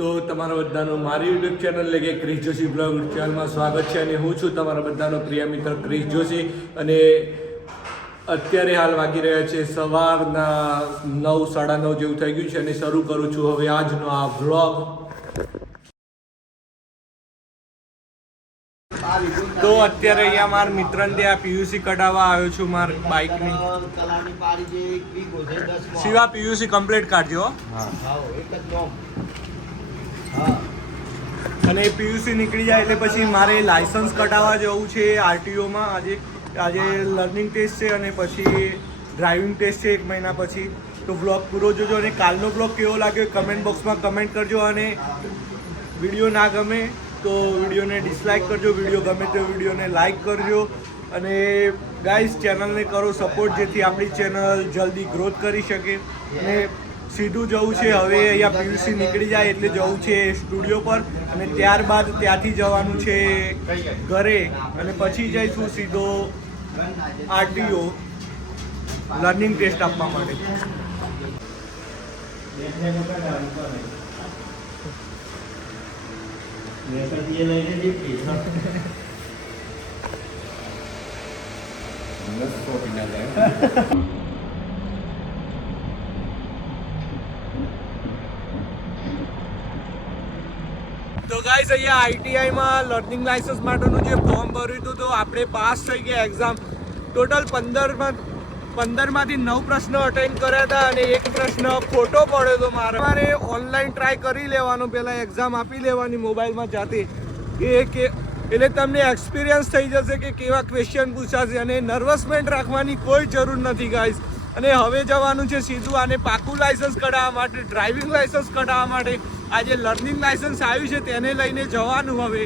તો તમારા બધાનું મારી યુટ્યુબ ચેનલ એટલે કે ક્રિશ જોશી બ્લોગ ચેનલમાં સ્વાગત છે અને હું છું તમારા બધાનો પ્રિય મિત્ર ક્રિશ જોશી અને અત્યારે હાલ વાગી રહ્યા છે સવારના 9:30 જેવું થઈ ગયું છે અને શરૂ કરું છું હવે આજનો આ વ્લોગ। તો અત્યારે અહીંયા મારા મિત્રને ત્યાં પીયુસી કઢાવવા આવ્યો છું મારી બાઇકની। શિવા પીયુસી કમ્પ્લીટ કાઢજો। અને પીયુસી નીકળી જાય એટલે પછી મારે લાયસન્સ કઢાવવા જવું છે આરટીઓમાં। આજે લર્નિંગ ટેસ્ટ છે અને પછી ડ્રાઇવિંગ ટેસ્ટ છે 1 મહિના પછી। તો બ્લોગ પૂરો જોજો અને કાલનો બ્લોગ કેવો લાગ્યો કમેન્ટ બોક્સમાં કમેન્ટ કરજો અને વિડીયો ના ગમે તો વિડીયોને ડિસલાઇક કરજો, વિડીયો ગમે તો વિડીયોને લાઇક કરજો અને ગાઈસ ચેનલને કરો સપોર્ટ જેથી આપણી ચેનલ જલ્દી ગ્રોથ કરી શકે। અને સીધું જવું છે હવે અહીંયા પીયુસી નીકળી જાય એટલે જવું છે સ્ટુડિયો પર અને ત્યારબાદ ત્યાંથી જવાનું છે ઘરે અને પછી જઈશું સીધો આરટીઓ લર્નિંગ ટેસ્ટ આપવા માટે। તો ગાઈસ અહીંયા આઈટીઆઈમાં લર્નિંગ લાયસન્સ માટેનું જે ફોર્મ ભર્યું હતું તો આપણે પાસ થઈ ગયા એક્ઝામ। ટોટલ 15માંથી 9 પ્રશ્ન અટેન્ડ કર્યા હતા અને એક પ્રશ્ન ખોટો પડ્યો હતો મારે ઓનલાઈન ટ્રાય કરી લેવાનો, પહેલાં એક્ઝામ આપી લેવાની મોબાઈલમાં જાતે એટલે તમને એક્સપિરિયન્સ થઈ જશે કે કેવા ક્વેશ્ચન પૂછાશે અને નર્વસમેન્ટ રાખવાની કોઈ જરૂર નથી ગાઈસ। અને હવે જવાનું છે સીધું આને પાકું લાયસન્સ કઢાવવા માટે, ડ્રાઇવિંગ લાયસન્સ કઢાવવા માટે। આજે લર્નિંગ લાયસન્સ આવ્યું છે તેને લઈને જવાનું હવે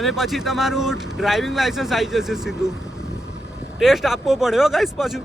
અને પછી તમારું ડ્રાઇવિંગ લાયસન્સ આવી જશે સીધું। ટેસ્ટ આપવો પડે હો ગાઈસ પાછું।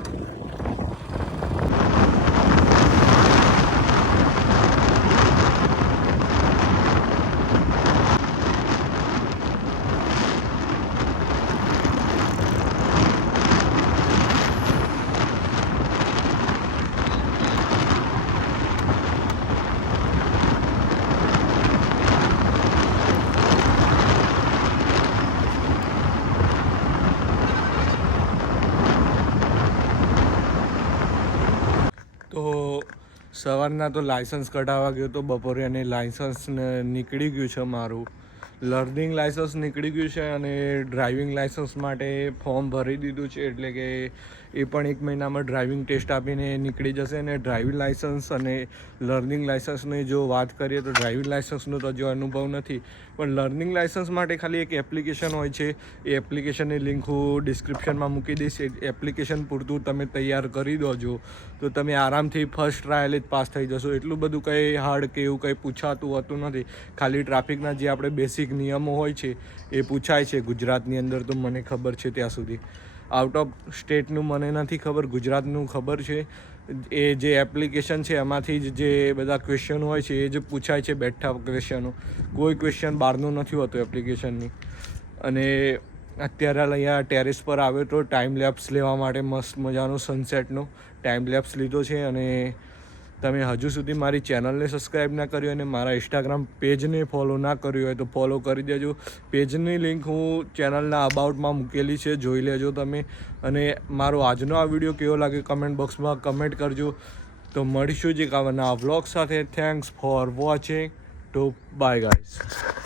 તો સવારના તો લાયસન્સ કઢાવવા ગયો તો બપોરે અને લાયસન્સ નીકળી ગયું છે મારું, લર્નિંગ લાયસન્સ નીકળી ગયું છે અને ડ્રાઇવિંગ લાયસન્સ માટે ફોર્મ ભરી દીધું છે એટલે કે એ પણ 1 મહિનામાં ડ્રાઇવિંગ ટેસ્ટ આપીને નીકળી જશે। અને ડ્રાઇવિંગ લાયસન્સ અને લર્નિંગ લાયસન્સની જો વાત કરીએ તો ડ્રાઇવિંગ લાયસન્સનો તો હજુ અનુભવ નથી પણ લર્નિંગ લાયસન્સ માટે ખાલી એક એપ્લિકેશન હોય છે, એ એપ્લિકેશનની લિંક હું ડિસ્ક્રિપ્શનમાં મૂકી દઈશ। એ એપ્લિકેશન પૂરતું તમે તૈયાર કરી દોજો તો તમે આરામથી ફર્સ્ટ ટ્રાયલ જ પાસ થઈ જશો। એટલું બધું કંઈ હાર્ડ કે એવું કંઈ પૂછાતું હોતું નથી, ખાલી ટ્રાફિકના જે આપણે બેસિક નિયમો હોય છે એ પૂછાય છે ગુજરાતની અંદર તો મને ખબર છે ત્યાં સુધી। આઉટ ઓફ સ્ટેટનું મને નથી ખબર, ગુજરાતનું ખબર છે। એ જે એપ્લિકેશન છે એમાંથી જ જે બધા ક્વેશ્ચન હોય છે એ જ પૂછાય છે, બેઠા ક્વેશ્ચનો, કોઈ ક્વેશ્ચન બહારનું નથી હોતું એપ્લિકેશનની। અને અત્યારે અહીંયા ટેરેસ પર આવ્યો તો ટાઈમ લેપ્સ લેવા માટે મસ્ત મજાનો સનસેટનો ટાઈમ લેપ્સ લીધો છે। અને તમે હજુ સુધી મારી ચેનલને સબસ્ક્રાઈબ ના કરી અને મારા ઇન્સ્ટાગ્રામ પેજને ફોલો ના કર્યું હોય તો ફોલો કરી દેજો। પેજની લિંક હું ચેનલના અબાઉટમાં મૂકેલી છે, જોઈ લેજો તમે। અને મારો આજનો આ વિડીયો કેવો લાગે કમેન્ટ બોક્સમાં કમેન્ટ કરજો। તો મળીશું જ એક નવા વ્લોગ સાથે। થેન્ક્સ ફોર વોચિંગ, તો બાય ગાઈઝ।